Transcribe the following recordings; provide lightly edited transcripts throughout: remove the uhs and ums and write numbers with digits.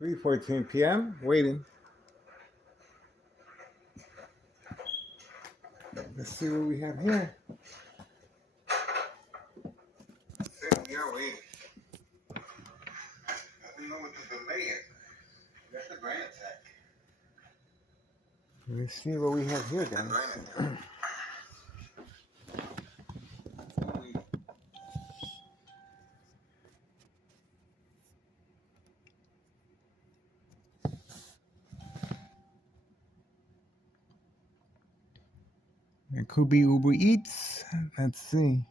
3:14 p.m. Waiting. Let's see what we have here. We are waiting. I don't know what the delay is. That's the brain attack. Let's see what we have here, guys. It could be Uber Eats. Let's see.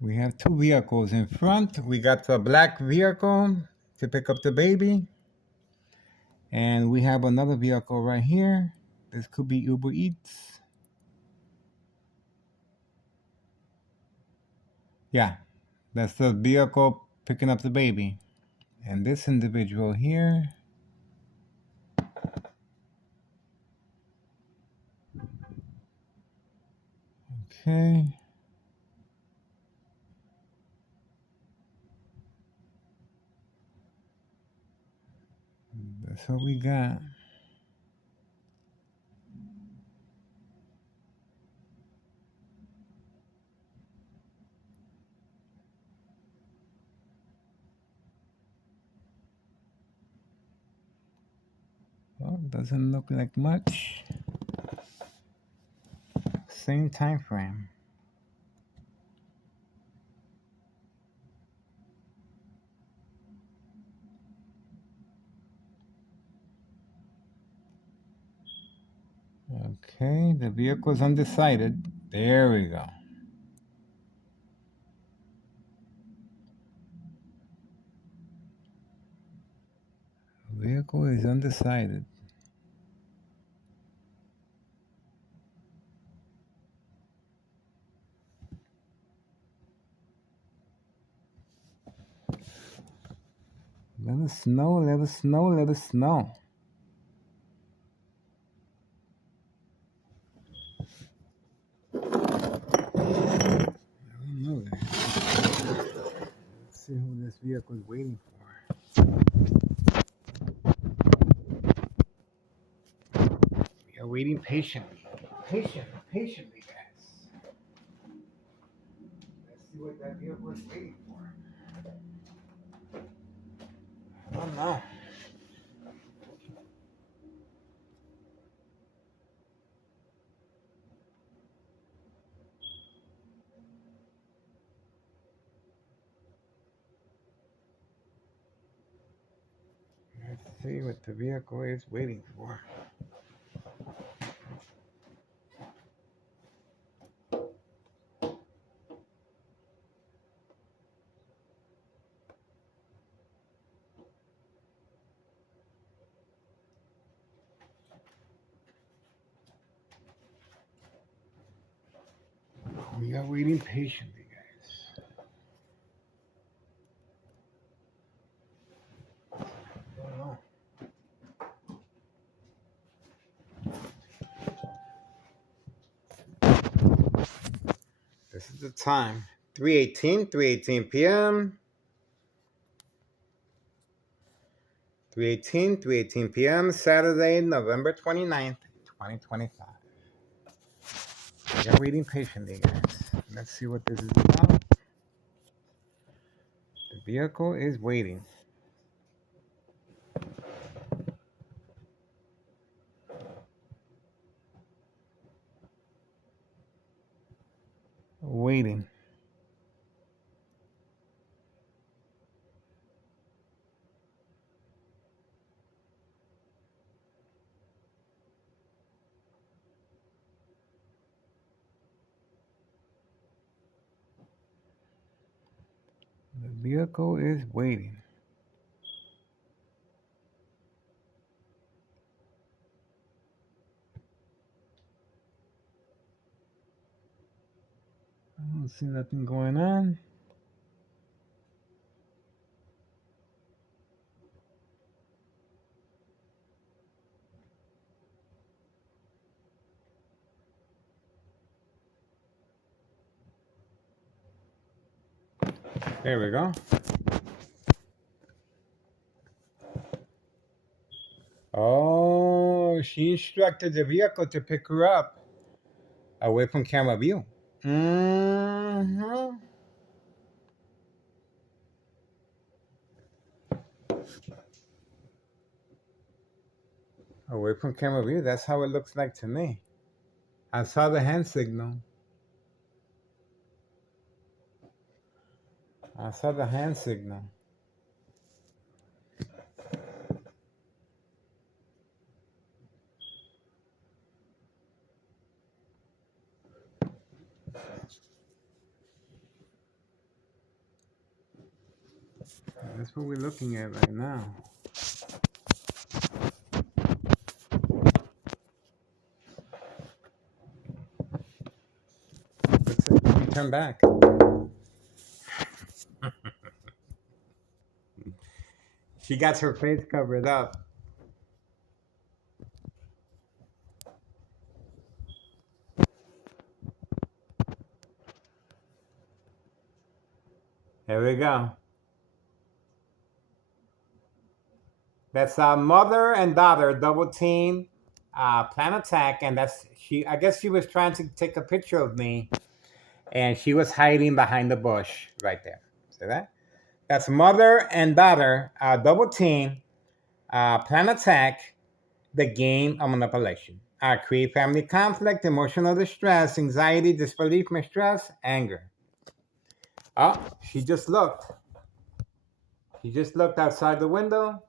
We have two vehicles in front. We got the black vehicle to pick up the baby. And we have another vehicle right here. This could be Uber Eats. Yeah, that's the vehicle picking up the baby. And this individual here. Okay. That's what we got. Well, doesn't look like much. Same time frame. Okay, the vehicle is undecided. There we go. Vehicle is undecided. Let us know, let us know, let us know. I don't know that. Let's see who this vehicle is waiting for. We are waiting patiently. Patiently, guys. Let's see what that vehicle is waiting for. I don't know. Let's see what the vehicle is waiting for. We are waiting patiently, guys. I don't know. This is the time. 3:18 p.m. 3:18 p.m. Saturday, November 29th, 2025. We are waiting patiently, guys. Let's see what this is about. The vehicle is waiting. Waiting. The vehicle is waiting. I don't see nothing going on. There we go. Oh, she instructed the vehicle to pick her up away from camera view. Mm-hmm. Away from camera view. That's how it looks like to me. I saw the hand signal. I saw the hand signal. That's what we're looking at right now. Let's see. Let me turn back. She got her face covered up. There we go. That's mother and daughter double team plan attack, and that's she. I guess she was trying to take a picture of me, and she was hiding behind the bush right there. See that? That's mother and daughter double team plan attack. The game of manipulation. Create family conflict, emotional distress, anxiety, disbelief, mistrust, anger. Oh, she just looked. She just looked outside the window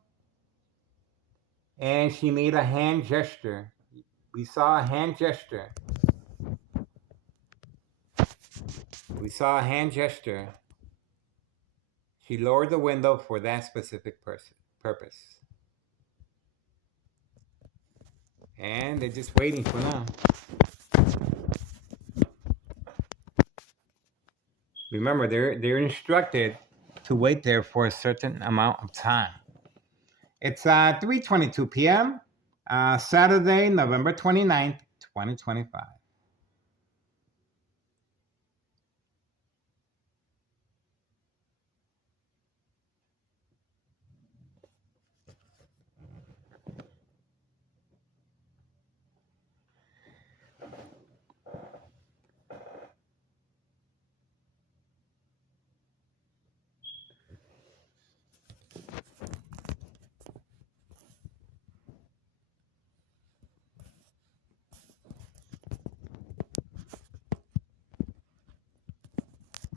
and she made a hand gesture. We saw a hand gesture. We saw a hand gesture. She lowered the window for that specific purpose. And they're just waiting for now. Remember, they're instructed to wait there for a certain amount of time. It's 3:22 p.m. Saturday, November 29th, 2025.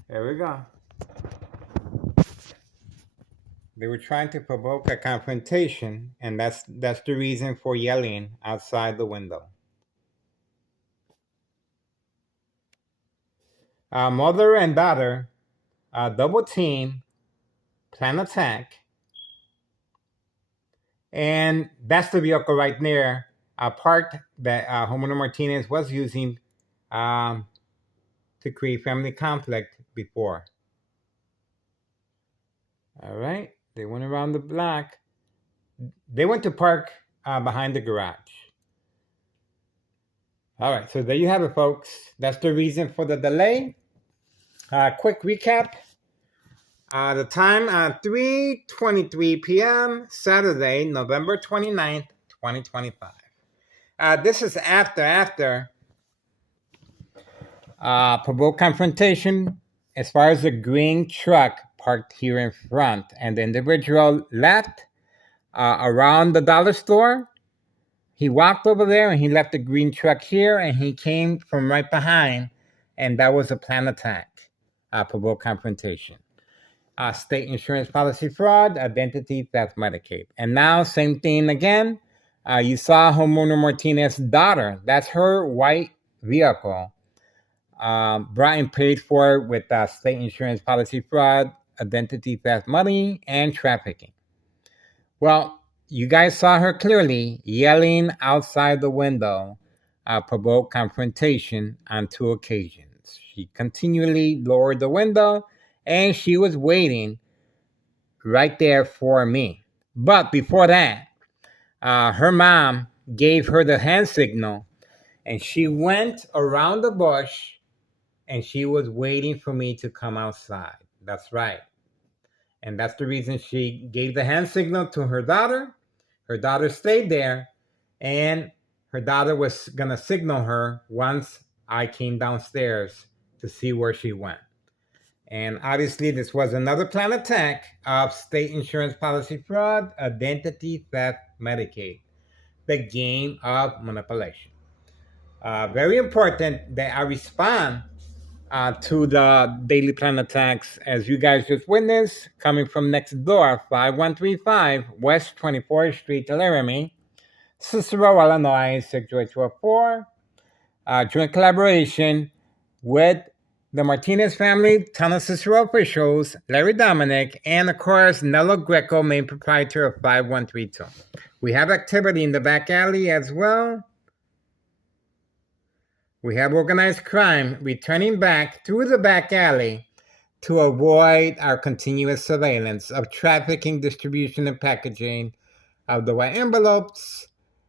There we go. They were trying to provoke a confrontation, and that's the reason for yelling outside the window. Mother and daughter double team, plan attack, and that's the vehicle right there, parked that homeowner Martinez was using to create family conflict before. All right, they went around the block. They went to park behind the garage. All right, so there you have it, folks. That's the reason for the delay. Quick recap. The time, 3:23 p.m., Saturday, November 29th, 2025. This is after provoke confrontation as far as the green truck parked here in front, and the individual left around the dollar store. He walked over there and he left the green truck here, and he came from right behind, and that was a planned attack, provoke confrontation. State insurance policy fraud, identity theft, Medicaid. And now, same thing again. You saw homeowner Martinez's daughter. That's her white vehicle. Brought and paid for with state insurance policy fraud, identity theft, money, and trafficking. Well, you guys saw her clearly yelling outside the window, provoke confrontation on 2 occasions. She continually lowered the window, and she was waiting right there for me. But before that, her mom gave her the hand signal, and she went around the bush, and she was waiting for me to come outside. That's right. And that's the reason she gave the hand signal to her daughter. Her daughter stayed there, and her daughter was going to signal her once I came downstairs to see where she went. And obviously, this was another planned attack of state insurance policy fraud, identity theft, Medicaid, the game of manipulation. Very important that I respond to the daily plan attacks, as you guys just witnessed, coming from next door, 5135 West 24th Street, Laramie, Cicero, Illinois, 60204. Joint collaboration with the Martinez family, Town of Cicero officials, Larry Dominic, and of course, Nello Greco, main proprietor of 5132. We have activity in the back alley as well. We have organized crime returning back through the back alley to avoid our continuous surveillance of trafficking, distribution, and packaging of the white envelopes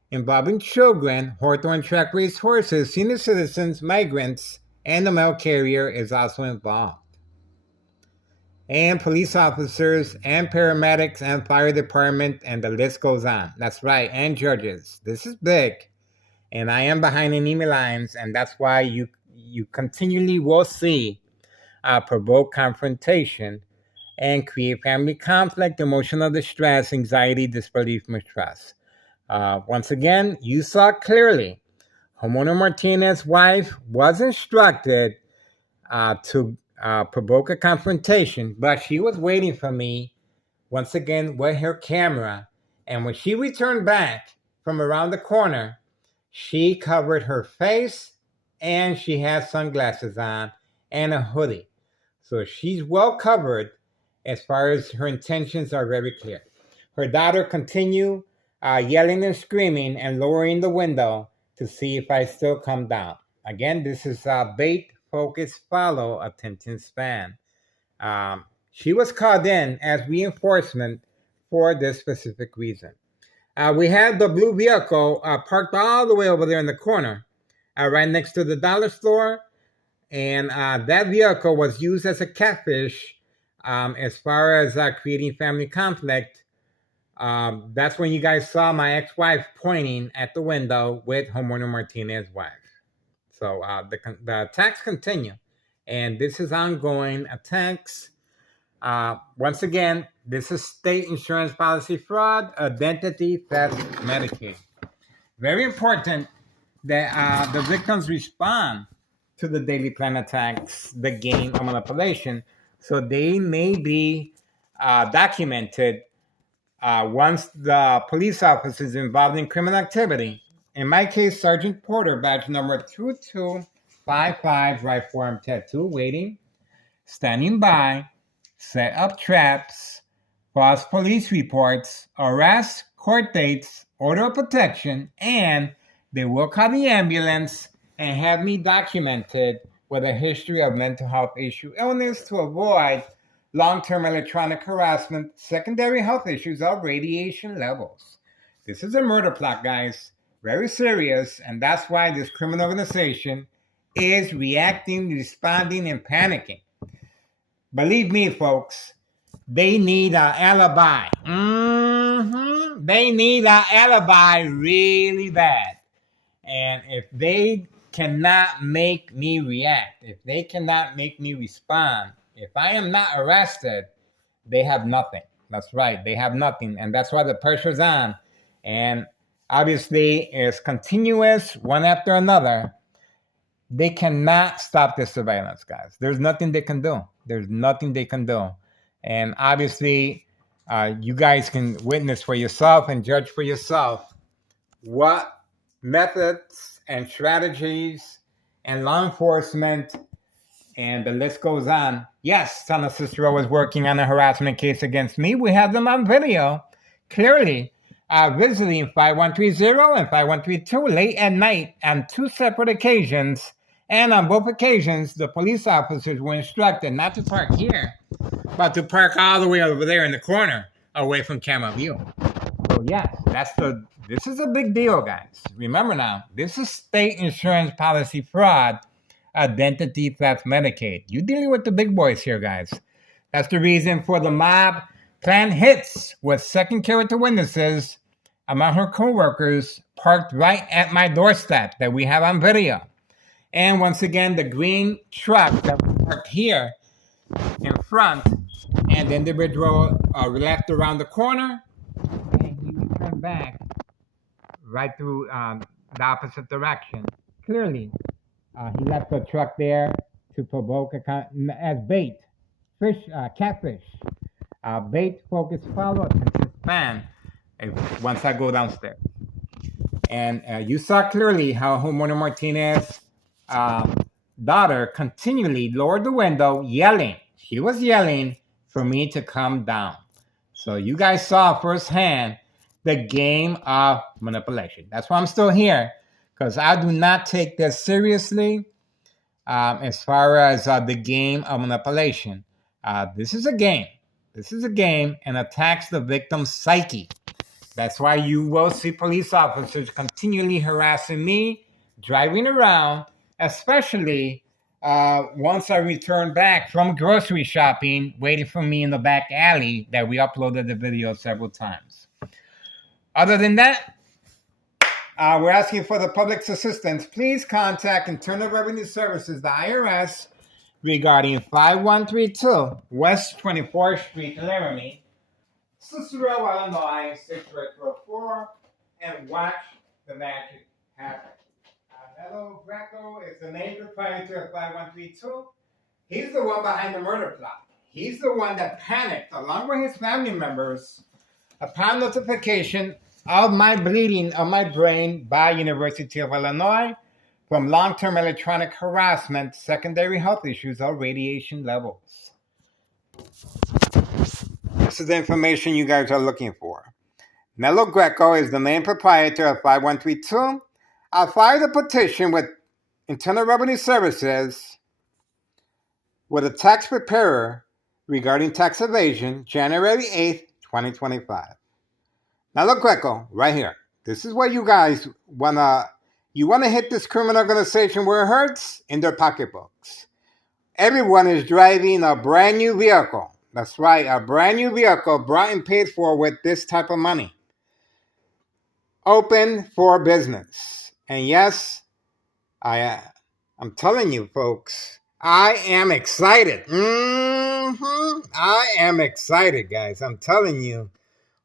involving children, Hawthorne track race horses, senior citizens, migrants, and the mail carrier is also involved. And police officers and paramedics and fire department, and the list goes on. That's right, and judges. This is big. And I am behind enemy lines, and that's why you continually will see provoke confrontation and create family conflict, emotional distress, anxiety, disbelief, mistrust. Once again, you saw clearly, homeowner Martinez's wife was instructed to provoke a confrontation, but she was waiting for me, once again, with her camera. And when she returned back from around the corner, she covered her face, and she has sunglasses on and a hoodie. So she's well covered as far as her intentions are very clear. Her daughter continued yelling and screaming and lowering the window to see if I still come down. Again, this is bait, focus, follow, attention span. She was called in as reinforcement for this specific reason. We have the blue vehicle parked all the way over there in the corner, right next to the dollar store. And that vehicle was used as a catfish as far as creating family conflict. That's when you guys saw my ex-wife pointing at the window with homeowner Martinez's wife. So the attacks continue. And this is ongoing attacks. Once again, this is state insurance policy fraud, identity theft, Medicaid. Very important that the victims respond to the daily plan attacks, the game of manipulation, so they may be documented once the police officer is involved in criminal activity. In my case, Sergeant Porter, badge number 2255, right forearm tattoo, waiting, standing by, set up traps, false police reports, arrests, court dates, order of protection, and they will call the ambulance and have me documented with a history of mental health issue, illness to avoid long-term electronic harassment, secondary health issues of radiation levels. This is a murder plot, guys. Very serious, and that's why this criminal organization is reacting, responding, and panicking. Believe me, folks, they need an alibi. They need an alibi really bad. And if they cannot make me react, if they cannot make me respond, if I am not arrested, they have nothing. That's right, they have nothing. And that's why the pressure's on. And obviously, it's continuous, one after another. They cannot stop this surveillance, guys. There's nothing they can do. There's nothing they can do. And obviously, you guys can witness for yourself and judge for yourself what methods and strategies and law enforcement, and the list goes on. Yes, Son of Cicero was working on a harassment case against me. We have them on video, clearly. Visiting 5130 and 5132 late at night on two separate occasions. And on both occasions, the police officers were instructed not to park here, but to park all the way over there in the corner, away from camera view. So yes, this is a big deal, guys. Remember now, this is state insurance policy fraud, identity theft, Medicaid. You're dealing with the big boys here, guys. That's the reason for the mob plan hits with second character witnesses among her co-workers parked right at my doorstep that we have on video. And once again, the green truck that was parked here in front, and the individual left around the corner, and he returned back right through the opposite direction. Clearly, he left the truck there to provoke as bait, catfish. Bait focus follow attention span. Once I go downstairs, and you saw clearly how homeowner Martinez daughter continually lowered the window, yelling. She was yelling for me to come down. So you guys saw firsthand the game of manipulation. That's why I'm still here, because I do not take this seriously as far as the game of manipulation. This is a game. This is a game and attacks the victim's psyche. That's why you will see police officers continually harassing me, driving around, especially once I return back from grocery shopping, waiting for me in the back alley that we uploaded the video several times. Other than that, we're asking for the public's assistance. Please contact Internal Revenue Services, the IRS, regarding 5132 West 24th Street, Laramie, Cicero, Illinois, 634, and watch the magic happen. Nello Greco is the main proprietor of 5132. He's the one behind the murder plot. He's the one that panicked, along with his family members, upon notification of my bleeding of my brain by University of Illinois from long-term electronic harassment, secondary health issues, or radiation levels. This is the information you guys are looking for. Nello Greco is the main proprietor of 5132. I filed a petition with Internal Revenue Services with a tax preparer regarding tax evasion, January 8th, 2025. Nello Greco, right here. This is what you guys you want to hit this criminal organization where it hurts? In their pocketbooks. Everyone is driving a brand new vehicle. That's right, a brand new vehicle brought and paid for with this type of money. Open for business. And yes, I'm telling you, folks, I am excited. I am excited, guys. I'm telling you,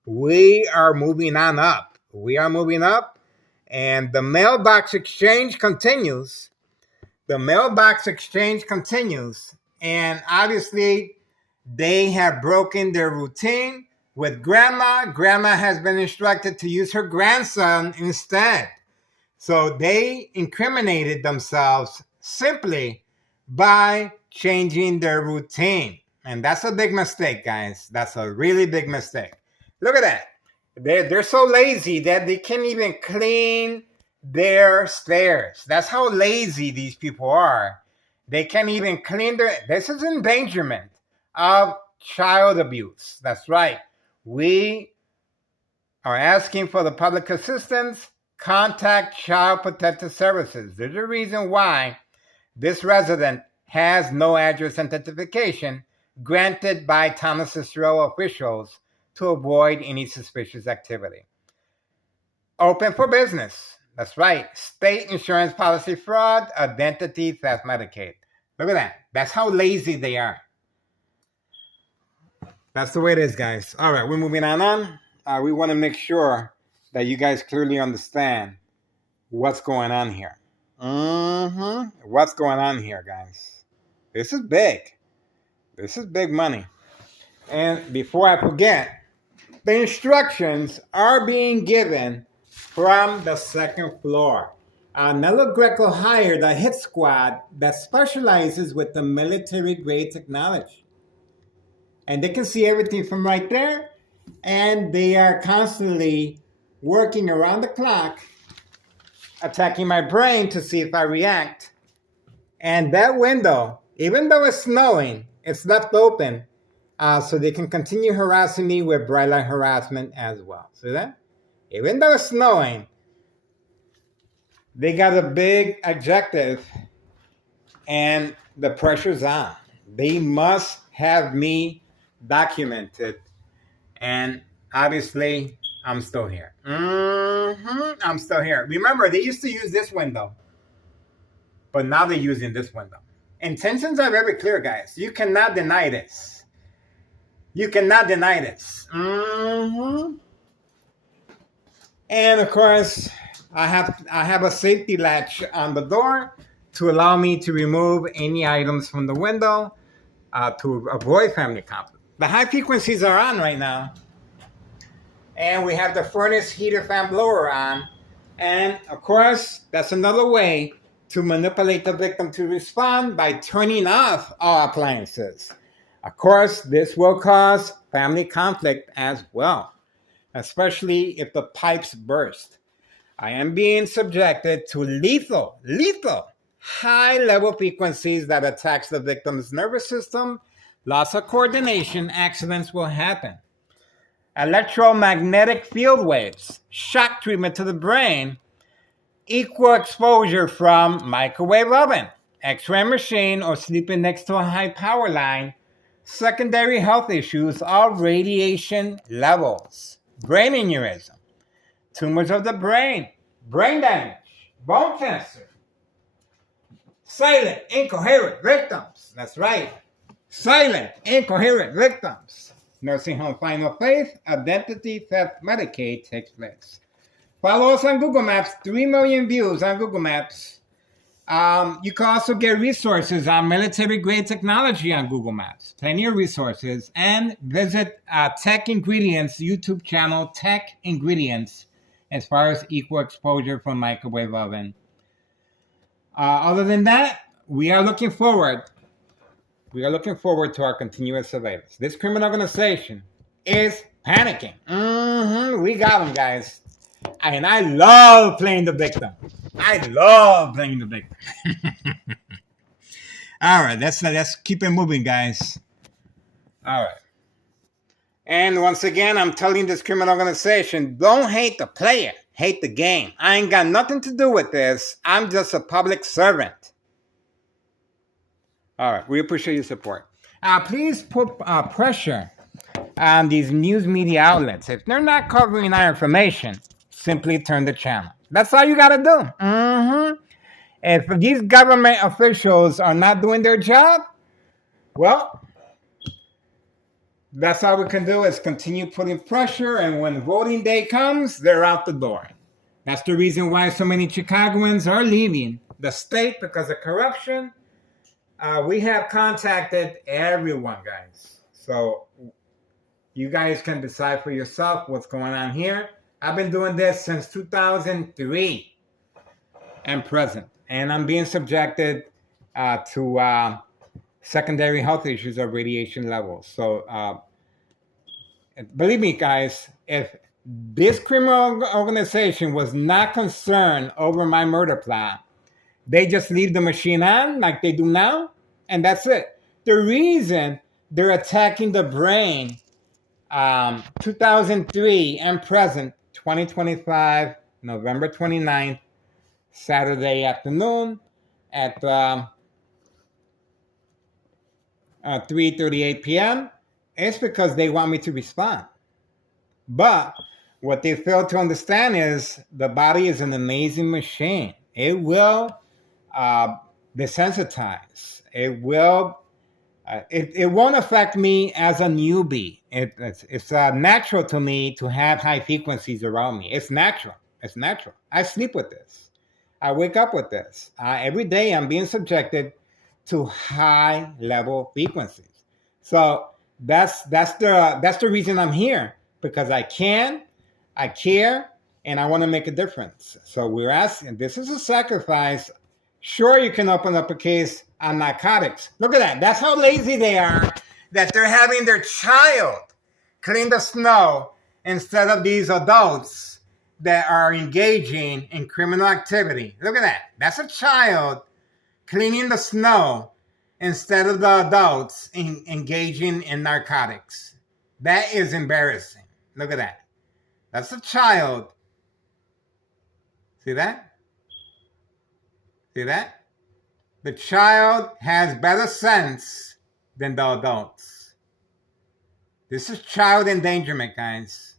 we are moving on up. We are moving up, and the mailbox exchange continues. The mailbox exchange continues, and obviously, they have broken their routine with grandma. Grandma has been instructed to use her grandson instead. So they incriminated themselves simply by changing their routine. And that's a big mistake, guys. That's a really big mistake. Look at that. They're so lazy that they can't even clean their stairs. That's how lazy these people are. They can't even clean their... This is endangerment of child abuse. That's right. We are asking for the public assistance. Contact Child Protective Services. There's a reason why this resident has no address identification granted by Town of Cicero officials to avoid any suspicious activity. Open for business. That's right. State insurance policy fraud, identity theft, Medicaid. Look at that. That's how lazy they are. That's the way it is, guys. All right, we're moving on. We want to make sure that you guys clearly understand what's going on here. What's going on here, guys? This is big. This is big money. And before I forget, the instructions are being given from the second floor. Nello Greco hired a hit squad that specializes with the military-grade technology. And they can see everything from right there. And they are constantly working around the clock, attacking my brain to see if I react. And that window, even though it's snowing, it's left open so they can continue harassing me with bright light harassment as well. See that? Even though it's snowing, they got a big objective and the pressure's on. They must have me documented, and obviously, I'm still here. I'm still here. Remember, they used to use this window, but now they're using this window. Intentions are very clear, guys. You cannot deny this. You cannot deny this. And of course, I have a safety latch on the door to allow me to remove any items from the window to avoid family conflict. The high frequencies are on right now. And we have the furnace heater fan blower on. And of course, that's another way to manipulate the victim to respond by turning off all appliances. Of course, this will cause family conflict as well, especially if the pipes burst. I am being subjected to lethal, high-level frequencies that attacks the victim's nervous system. Loss of coordination, accidents will happen. Electromagnetic field waves, shock treatment to the brain, equal exposure from microwave oven, X-ray machine, or sleeping next to a high power line, secondary health issues, all radiation levels, brain aneurysm, tumors of the brain damage, bone cancer, silent, incoherent victims. That's right. Silent, incoherent victims. Nursing home final faith, identity theft, Medicaid takes place. Follow us on Google Maps, 3 million views on Google Maps. You can also get resources on military-grade technology on Google Maps. Plenty of resources. And visit Tech Ingredients YouTube channel, Tech Ingredients, as far as equal exposure from microwave oven. Other than that, we are looking forward to our continuous surveillance. This criminal organization is panicking. We got them, guys. And I love playing the victim. All right, let's keep it moving, guys. All right. And once again, I'm telling this criminal organization, don't hate the player, hate the game. I ain't got nothing to do with this. I'm just a public servant. All right, we appreciate your support. Please put pressure on these news media outlets. If they're not covering our information, simply turn the channel. That's all you got to do. If these government officials are not doing their job, well, that's all we can do is continue putting pressure, and when voting day comes, they're out the door. That's the reason why so many Chicagoans are leaving the state, because of corruption. We have contacted everyone, guys. So you guys can decide for yourself what's going on here. I've been doing this since 2003 and present. And I'm being subjected to secondary health issues of radiation levels. So believe me, guys, if this criminal organization was not concerned over my murder plot, they just leave the machine on like they do now, and that's it. The reason they're attacking the brain, 2003 and present, 2025, November 29th, Saturday afternoon at 3:38 p.m., it's because they want me to respond. But what they fail to understand is the body is an amazing machine. It will desensitize. It will. It won't affect me as a newbie. It's natural to me to have high frequencies around me. It's natural. I sleep with this. I wake up with this. Every day I'm being subjected to high level frequencies. So that's the reason I'm here, because I care, and I want to make a difference. So we're asking, this is a sacrifice. Sure, you can open up a case on narcotics. Look at that. That's how lazy they are, that they're having their child clean the snow instead of these adults that are engaging in criminal activity. Look at that. That's a child cleaning the snow instead of the adults engaging in narcotics. That is embarrassing. Look at that. That's a child. See that? See that? The child has better sense than the adults. This is child endangerment, guys.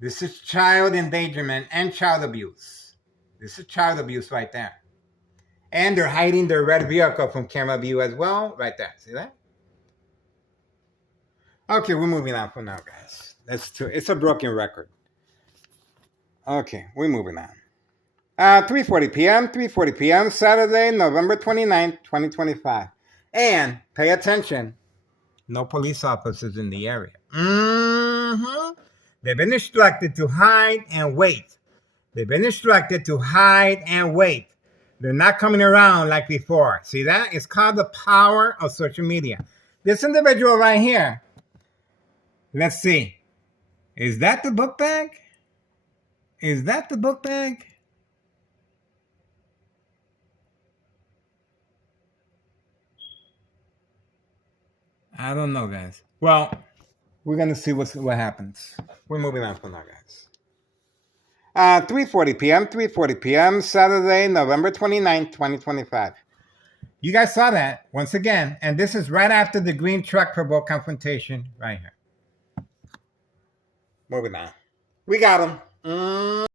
This is child endangerment and child abuse. This is child abuse right there. And they're hiding their red vehicle from camera view as well, right there. See that? Okay, we're moving on for now, guys. It's a broken record. Okay, we're moving on. 3:40 p.m., 3:40 p.m., Saturday, November 29th, 2025. And pay attention, no police officers in the area. They've been instructed to hide and wait. They've been instructed to hide and wait. They're not coming around like before. See that? It's called the power of social media. This individual right here. Let's see. Is that the book bag? Is that the book bag? I don't know, guys. Well, we're going to see what happens. We're moving on for now, guys. 3:40 p.m., 3:40 p.m., Saturday, November 29th, 2025. You guys saw that once again, and this is right after the green truck provoked confrontation right here. Moving on. We got him.